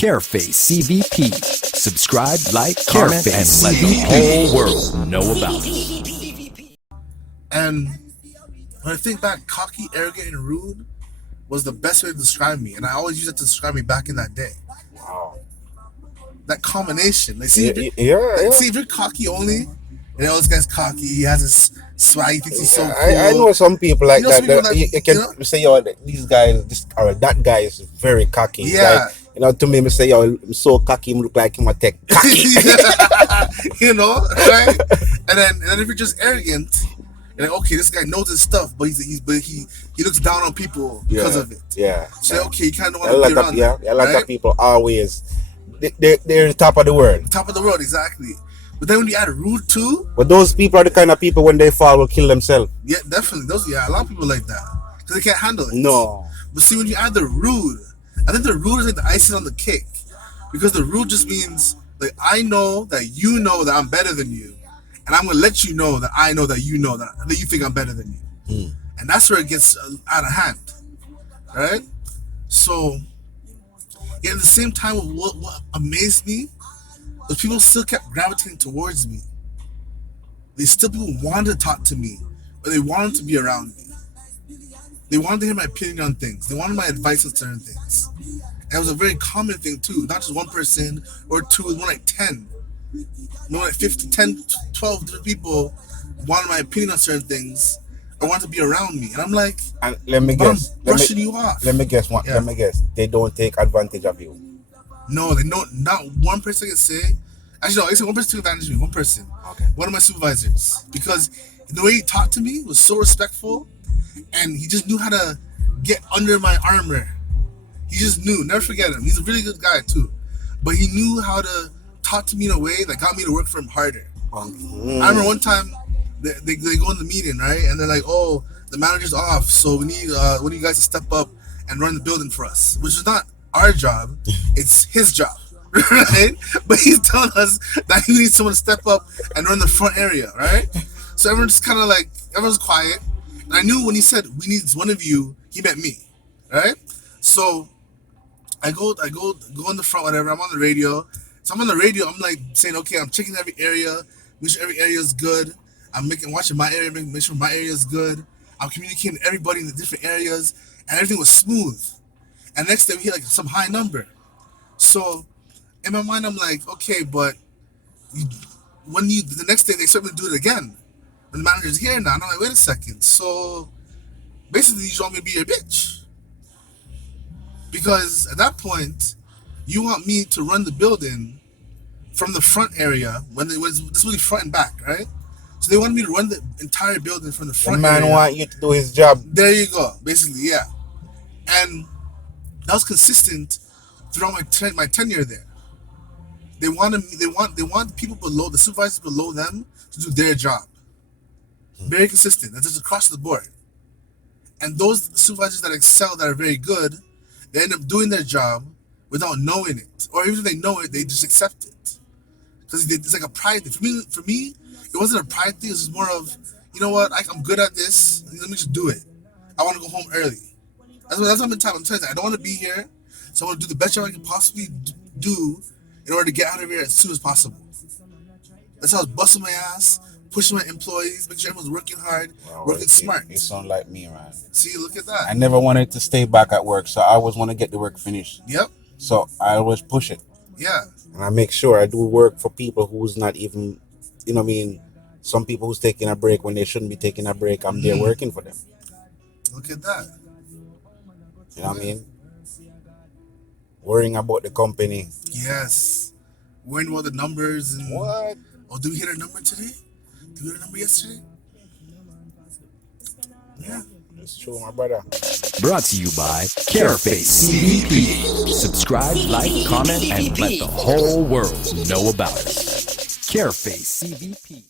Careface CVP. Subscribe, like, comment, and let the whole world know about it. And when I think back, cocky, arrogant, and rude was the best way to describe me, and I always used it to describe me back in that day. Wow. That combination, like, See, see if you're cocky only, this guy's cocky, he has this swag, he thinks he's so cool. I know some people like that. You can say, these guys, or that guy is very cocky. Yeah. Like, to me, I say, I'm so cocky, him look like him a tech cocky. Right? And then if you're just arrogant, you're like, okay, this guy knows his stuff, but he looks down on people because of it. Yeah. So okay, you kind of want to be around them. A lot of people always, they're the top of the world. Top of the world, exactly. But then when you add rude too, but those people are the kind of people when they fall will kill themselves. Yeah, definitely. A lot of people like that because they can't handle it. No. But see, when you add the rude, I think the rude is like the icing on the cake, because the rude just means like, I know that you know that I'm better than you, and I'm gonna let you know that I know that you know that you think I'm better than you, and that's where it gets out of hand, right? So, yeah, at the same time, what amazed me was people still kept gravitating towards me. People wanted to talk to me, or they wanted to be around me. They wanted to hear my opinion on things. They wanted my advice on certain things. And it was a very common thing too. Not just one person or two, it was more like 10. More like 50, 10, 12 different people wanted my opinion on certain things or wanted to be around me. And I'm like, and let me guess. I'm brushing you off. Let me guess. Let me guess. They don't take advantage of you. No, they don't. Not one person can say. Actually, no, I said one person took advantage of me. One person. Okay. One of my supervisors. Because the way he talked to me was so respectful, and he just knew how to get under my armor. He just knew. Never forget him. He's a really good guy too. But he knew how to talk to me in a way that got me to work for him harder. I remember one time they go in the meeting, right? And they're like, oh, the manager's off, so we need one of you guys to step up and run the building for us. Which is not our job. It's his job. Right? But he's telling us that he needs someone to step up and run the front area, right? So everyone's kind of like, everyone's quiet. And I knew when he said, we need one of you, he meant me, right? So I go in the front, whatever. I'm on the radio. So I'm on the radio. I'm like saying, okay, I'm checking every area, make sure every area is good. I'm watching my area, make sure my area is good. I'm communicating with everybody in the different areas, and everything was smooth. And next day we hit like some high number. So in my mind, I'm like, okay, but the next day they expect me to do it again. When the manager's here now, and I'm like, wait a second. So basically, you just want me to be your bitch. Because at that point, you want me to run the building from the front area when it was this really front and back, right? So they wanted me to run the entire building from the front. The man area. Want you to do his job. There you go, basically, yeah. And that was consistent throughout my tenure there. They want people below, the supervisors below them, to do their job. Very consistent. That's just across the board. And those supervisors that excel, that are very good, they end up doing their job without knowing it, or even if they know it, they just accept it because it's like a pride thing. For me, it wasn't a pride thing. It was more of, you know what, I'm good at this. Let me just do it. I want to go home early. That's what I'm telling you. I don't want to be here, so I want to do the best job I can possibly do in order to get out of here as soon as possible. That's how I was busting my ass, pushing my employees, making sure everyone's working hard, working smart. You sound like me, man. See, look at that. I never wanted to stay back at work, so I always want to get the work finished. Yep. So I always push it. Yeah. And I make sure I do work for people who's not even, some people who's taking a break when they shouldn't be taking a break. I'm there working for them. Look at that. You know what I mean? Worrying about the company. Yes. Worrying about the numbers and what? Oh, did we hit our number today? Did we hit our number yesterday? Yeah. It's true, my brother. Brought to you by Careface CVP. Subscribe, like, comment, and let the whole world know about us. Careface CVP.